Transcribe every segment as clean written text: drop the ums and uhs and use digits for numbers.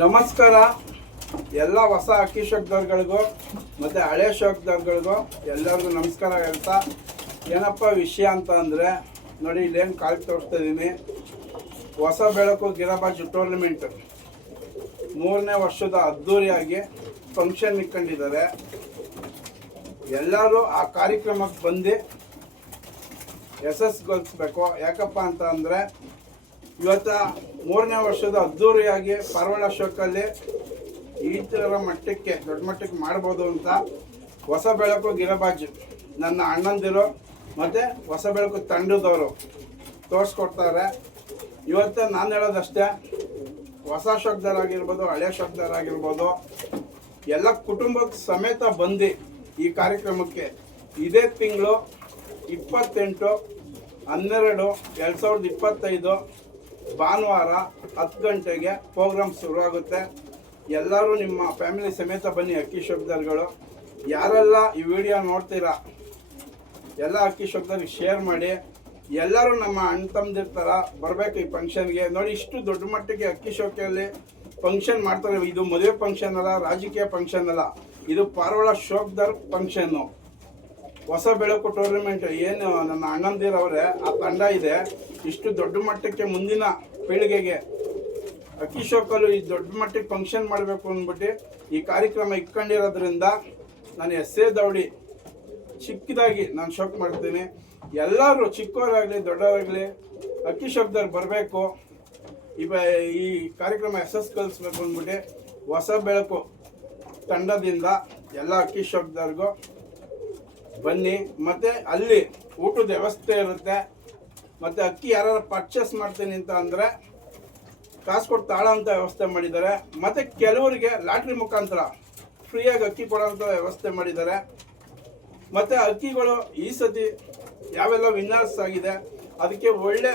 ನಮಸ್ಕಾರ ಎಲ್ಲ ಹೊಸ ಅಕ್ಕಿ ಶೋಕ್ದಾರ್ಗಳಿಗೂ ಮತ್ತು ಹಳೆ ಶೋಕ್ದಾರ್ಗಳಿಗೂ ಎಲ್ಲರಿಗೂ ನಮಸ್ಕಾರ ಹೇಳ್ತಾ ಏನಪ್ಪ ವಿಷಯ ಅಂತ ಅಂದರೆ ನೋಡಿ ಇಲ್ಲೇನು ಕಾಲ್ ತೋರಿಸ್ತಾ ಇದ್ದೀನಿ. ಹೊಸ ಬೆಳಕು ಗಿರಬಾಜು ಟೂರ್ನಮೆಂಟ್ 3ನೇ ವರ್ಷದ ಅದ್ದೂರಿಯಾಗಿ ಫಂಕ್ಷನ್ ಇಟ್ಕೊಂಡಿದ್ದಾರೆ. ಎಲ್ಲರೂ ಆ ಕಾರ್ಯಕ್ರಮಕ್ಕೆ ಬಂದು ಯಶಸ್ಸುಗೊಳಿಸ್ಬೇಕು. ಯಾಕಪ್ಪ ಅಂತ ಅಂದರೆ ಇವತ್ತು 3ನೇ ವರ್ಷದ ಅದ್ದೂರಿಯಾಗಿ ಪಾರವಾಳ ಶೋಕಲ್ಲಿ ಈ ಥರ ಮಟ್ಟಕ್ಕೆ ದೊಡ್ಡ ಮಟ್ಟಕ್ಕೆ ಮಾಡ್ಬೋದು ಅಂತ ಹೊಸ ಬೆಳಕು ಗಿರಬಾಜು ನನ್ನ ಅಣ್ಣಂದಿರು ಮತ್ತು ಹೊಸ ಬೆಳಕು ತಂಡದವರು ತೋರಿಸ್ಕೊಡ್ತಾರೆ. ಇವತ್ತು ನಾನು ಹೇಳೋದಷ್ಟೇ, ಹೊಸ ಶೋಕ್ದಾರಾಗಿರ್ಬೋದು ಹಳೆ ಶೋಕ್ದಾರಾಗಿರ್ಬೋದು ಎಲ್ಲ ಕುಟುಂಬಕ್ಕೆ ಸಮೇತ ಬಂದು ಈ ಕಾರ್ಯಕ್ರಮಕ್ಕೆ ಇದೇ ತಿಂಗಳು 28/12/2025 ಭಾನುವಾರ 10 ಗಂಟೆಗೆ ಪ್ರೋಗ್ರಾಮ್ ಶುರುವಾಗುತ್ತೆ. ಎಲ್ಲರೂ ನಿಮ್ಮ ಫ್ಯಾಮಿಲಿ ಸಮೇತ ಬನ್ನಿ. ಅಕ್ಕಿ ಶೋಕ್ದಾರ್ಗಳು ಯಾರೆಲ್ಲ ಈ ವಿಡಿಯೋ ನೋಡ್ತೀರಾ ಎಲ್ಲ ಅಕ್ಕಿ ಶೋಕ್ದಾರಿಗೆ ಶೇರ್ ಮಾಡಿ. ಎಲ್ಲರೂ ನಮ್ಮ ಅಣ್ಣ ತಮ್ಮದಿರ ಥರ ಬರಬೇಕು ಈ ಫಂಕ್ಷನ್ಗೆ. ನೋಡಿ, ಇಷ್ಟು ದೊಡ್ಡ ಮಟ್ಟಿಗೆ ಅಕ್ಕಿ ಶೋಕಿಯಲ್ಲಿ ಫಂಕ್ಷನ್ ಮಾಡ್ತಾರೆ. ಇದು ಮದುವೆ ಫಂಕ್ಷನ್ ಅಲ್ಲ, ರಾಜಕೀಯ ಫಂಕ್ಷನ್ ಅಲ್ಲ, ಇದು ಪಾರವಾಳ ಶೋಕ್ದಾರ್ ಫಂಕ್ಷನ್ನು. ಹೊಸ ಬೆಳಕು ಟೂರ್ನಮೆಂಟ್ ಏನು ನನ್ನ ಅಣ್ಣಂದಿರವ್ರೆ ಆ ತಂಡ ಇದೆ. ಇಷ್ಟು ದೊಡ್ಡ ಮಟ್ಟಕ್ಕೆ ಮುಂದಿನ ಪೀಳಿಗೆಗೆ ಅಕ್ಕಿ ಶೋಕಲ್ಲೂ ಈ ದೊಡ್ಡ ಮಟ್ಟಿಗೆ ಫಂಕ್ಷನ್ ಮಾಡಬೇಕು ಅಂದ್ಬಿಟ್ಟು ಈ ಕಾರ್ಯಕ್ರಮ ಇಟ್ಕೊಂಡಿರೋದ್ರಿಂದ ನಾನು ಎಸ್ಸೇ ದೌಡಿ ಚಿಕ್ಕದಾಗಿ ನಾನು ಶೋಕ್ ಮಾಡ್ತೀನಿ. ಎಲ್ಲರೂ ಚಿಕ್ಕವರಾಗಲಿ ದೊಡ್ಡವರಾಗಲಿ ಅಕ್ಕಿ ಶೋಕ್ದಾರ್ ಬರಬೇಕು. ಈ ಕಾರ್ಯಕ್ರಮ ಯಶಸ್ಸುಗೊಳಿಸ್ಬೇಕು ಅಂದ್ಬಿಟ್ಟು ಹೊಸ ಬೆಳಕು ತಂಡದಿಂದ ಎಲ್ಲ ಅಕ್ಕಿ ಶೋಕ್ದಾರ್ಗೂ ಬನ್ನಿ. ಮತ್ತು ಅಲ್ಲಿ ಊಟದ ವ್ಯವಸ್ಥೆ ಇರುತ್ತೆ. ಮತ್ತು ಅಕ್ಕಿ ಯಾರು ಪರ್ಚೇಸ್ ಮಾಡ್ತೀನಿ ಅಂತ ಅಂದರೆ ಕಾಸು ಕೊಟ್ಟು ತಾಳೋ ಅಂತ ವ್ಯವಸ್ಥೆ ಮಾಡಿದ್ದಾರೆ. ಮತ್ತು ಕೆಲವರಿಗೆ ಲಾಟ್ರಿ ಮುಖಾಂತರ ಫ್ರೀಯಾಗಿ ಅಕ್ಕಿ ಕೊಡೋಂಥ ವ್ಯವಸ್ಥೆ ಮಾಡಿದ್ದಾರೆ. ಮತ್ತು ಅಕ್ಕಿಗಳು ಈ ಸತಿ ಯಾವೆಲ್ಲ ವಿನ್ನರ್ಸ್ ಆಗಿದೆ ಅದಕ್ಕೆ ಒಳ್ಳೆ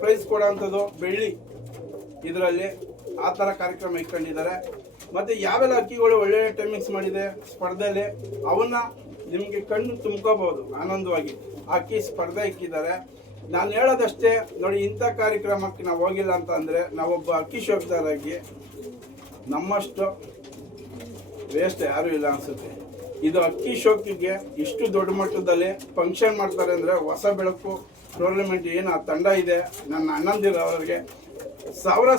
ಪ್ರೈಸ್ ಕೊಡೋಂಥದ್ದು ಬೆಳ್ಳಿ ಇದರಲ್ಲಿ ಆ ಥರ ಕಾರ್ಯಕ್ರಮ ಇಟ್ಕೊಂಡಿದ್ದಾರೆ. ಮತ್ತು ಯಾವೆಲ್ಲ ಅಕ್ಕಿಗಳು ಒಳ್ಳೆ ಟೈಮಿಂಗ್ಸ್ ಮಾಡಿದೆ ಸ್ಪರ್ಧೆಯಲ್ಲಿ ಅವನ್ನ ನಿಮಗೆ ಕಣ್ಣು ತುಂಬ್ಕೋಬಹುದು ಆನಂದವಾಗಿ. ಅಕ್ಕಿ ಸ್ಪರ್ಧೆ ಇಕ್ಕಿದ್ದಾರೆ. ನಾನು ಹೇಳೋದಷ್ಟೇ, ನೋಡಿ, ಇಂಥ ಕಾರ್ಯಕ್ರಮಕ್ಕೆ ನಾವು ಹೋಗಿಲ್ಲ ಅಂತ ಅಂದರೆ ನಾವೊಬ್ಬ ಅಕ್ಕಿ ಶೋಕ್ದಾರಾಗಿ ನಮ್ಮಷ್ಟು ವೇಸ್ಟ್ ಯಾರೂ ಇಲ್ಲ ಅನಿಸುತ್ತೆ. ಇದು ಅಕ್ಕಿ ಶೋಕಿಗೆ ಇಷ್ಟು ದೊಡ್ಡ ಮಟ್ಟದಲ್ಲಿ ಫಂಕ್ಷನ್ ಮಾಡ್ತಾರೆ ಅಂದರೆ ಹೊಸ ಬೆಳಕು ಟೂರ್ನಮೆಂಟ್ ಏನು ಆ ತಂಡ ಇದೆ, ನನ್ನ ಅಣ್ಣಂದಿರವರಿಗೆ ಸಾವಿರ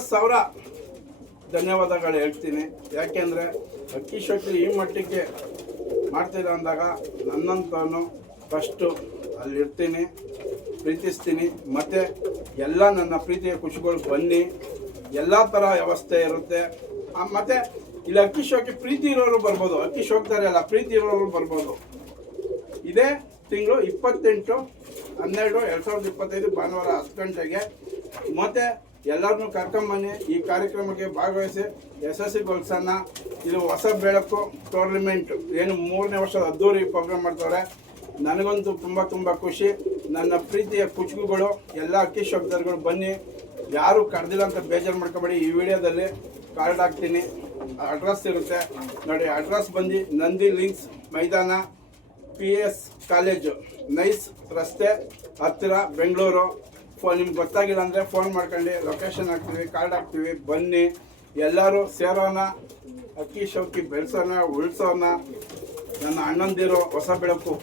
ಧನ್ಯವಾದಗಳು ಹೇಳ್ತೀನಿ. ಯಾಕೆಂದರೆ ಅಕ್ಕಿ ಶೋಕಿ ಈ ಮಟ್ಟಕ್ಕೆ ಮಾಡ್ತೀರ ಅಂದಾಗ ನನ್ನಂತವನು ಫಸ್ಟು ಅಲ್ಲಿರ್ತೀನಿ, ಪ್ರೀತಿಸ್ತೀನಿ. ಮತ್ತು ಎಲ್ಲ ನನ್ನ ಪ್ರೀತಿಯ ಖುಷಿಗಳು ಬನ್ನಿ. ಎಲ್ಲ ಥರ ವ್ಯವಸ್ಥೆ ಇರುತ್ತೆ. ಮತ್ತು ಇಲ್ಲಿ ಅಕ್ಕಿ ಶೋಕಿ ಪ್ರೀತಿ ಇರೋರು ಬರ್ಬೋದು, ಅಕ್ಕಿ ಶೋಕ್ತಾರೆ ಅಲ್ಲ, ಪ್ರೀತಿ ಇರೋರು ಬರ್ಬೋದು. ಇದೇ ತಿಂಗಳು 28/12/2025 ಭಾನುವಾರ 10 ಗಂಟೆಗೆ. ಮತ್ತು ಎಲ್ಲರನ್ನೂ ಕರ್ಕೊಂಬನ್ನಿ, ಈ ಕಾರ್ಯಕ್ರಮಕ್ಕೆ ಭಾಗವಹಿಸಿ ಯಶಸ್ವಿಗೊಳಿಸೋಣ. ಇದು ಹೊಸ ಬೆಳಕು ಟೂರ್ನಮೆಂಟ್ ಏನು 3ನೇ ವರ್ಷದ ಅದ್ದೂರಿ ಪ್ರೋಗ್ರಾಮ್ ಮಾಡ್ತಾರೆ. ನನಗಂತೂ ತುಂಬ ಖುಷಿ. ನನ್ನ ಪ್ರೀತಿಯ ಕುಚುಕುಗಳು ಎಲ್ಲ ಅಕ್ಕಿ ಶೋಕ್ದಾರ್ಗಳು ಬನ್ನಿ. ಯಾರು ಕರೆದಿಲ್ಲ ಅಂತ ಬೇಜಾರು ಮಾಡ್ಕೊಬೇಡಿ. ಈ ವಿಡಿಯೋದಲ್ಲಿ ಕಾರ್ಡ್ ಹಾಕ್ತೀನಿ, ಅಡ್ರೆಸ್ ಇರುತ್ತೆ ನೋಡಿ. ಅಡ್ರೆಸ್ ಬಂದು ನಂದಿ ಲಿಂಕ್ಸ್ ಮೈದಾನ, PS ಕಾಲೇಜು, ನೈಸ್ ರಸ್ತೆ ಹತ್ತಿರ, ಬೆಂಗಳೂರು. ನಿಮ್ಗೆ ಗೊತ್ತಾಗಿಲ್ಲ ಅಂದರೆ ಫೋನ್ ಮಾಡ್ಕೊಂಡು ಲೊಕೇಶನ್ ಹಾಕ್ತೀವಿ, ಕಾರ್ಡ್ ಹಾಕ್ತೀವಿ. ಬನ್ನಿ, ಎಲ್ಲರೂ ಸೇರೋಣ, ಅಕ್ಕಿ ಶೋಕಿ ಬೆಳೆಸೋಣ, ಉಳಿಸೋಣ. ನನ್ನ ಅಣ್ಣಂದಿರೋ ಹೊಸ ಬೆಳಕು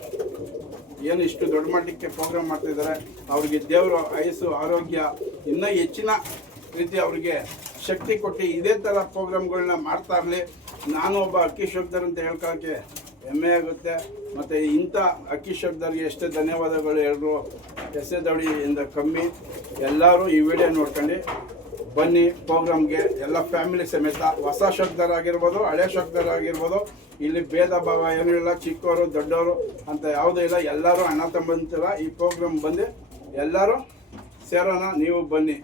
ಏನು ಇಷ್ಟು ದೊಡ್ಡ ಮಟ್ಟಕ್ಕೆ ಪ್ರೋಗ್ರಾಮ್ ಮಾಡ್ತಿದ್ದಾರೆ, ಅವ್ರಿಗೆ ದೇವರು ಆಯುಸ್ಸು ಆರೋಗ್ಯ ಇನ್ನೂ ಹೆಚ್ಚಿನ ರೀತಿ ಅವ್ರಿಗೆ ಶಕ್ತಿ ಕೊಟ್ಟು ಇದೇ ಥರ ಪ್ರೋಗ್ರಾಮ್ಗಳನ್ನ ಮಾಡ್ತಾ ಇರಲಿ. ನಾನು ಒಬ್ಬ ಅಕ್ಕಿ ಶೋಕ್ದಾರ್ ಅಂತ ಹೇಳ್ಕೊಳ್ಳೋಕ್ಕೆ ಹೆಮ್ಮೆ ಆಗುತ್ತೆ. ಮತ್ತು ಇಂಥ ಅಕ್ಕಿ ಶೋಕ್ದಾರ್ಗೆ ಎಷ್ಟೇ ಧನ್ಯವಾದಗಳು ಹೇಳಿದ್ರು ಎಸ್ಸೇ ದೌಡಿಯಿಂದ ಕಮ್ಮಿ. ಎಲ್ಲರೂ ಈ ವಿಡಿಯೋ ನೋಡ್ಕೊಂಡು ಬನ್ನಿ ಪ್ರೋಗ್ರಾಮ್ಗೆ, ಎಲ್ಲ ಫ್ಯಾಮಿಲಿ ಸಮೇತ. ಹೊಸ ಶೋಕ್ದಾರ್ ಆಗಿರ್ಬೋದು, ಹಳೆ ಶೋಕ್ದಾರ್ ಆಗಿರ್ಬೋದು, ಇಲ್ಲಿ ಭೇದ ಭಾವ ಏನೂ ಇಲ್ಲ. ಚಿಕ್ಕವರು ದೊಡ್ಡವರು ಅಂತ ಯಾವುದೂ ಇಲ್ಲ. ಎಲ್ಲರೂ ಅಣ್ಣ ತಮ್ಮಂದಿರ ಈ ಪ್ರೋಗ್ರಾಮ್ ಬಂದು ಎಲ್ಲರೂ ಸೇರೋಣ. ನೀವು ಬನ್ನಿ.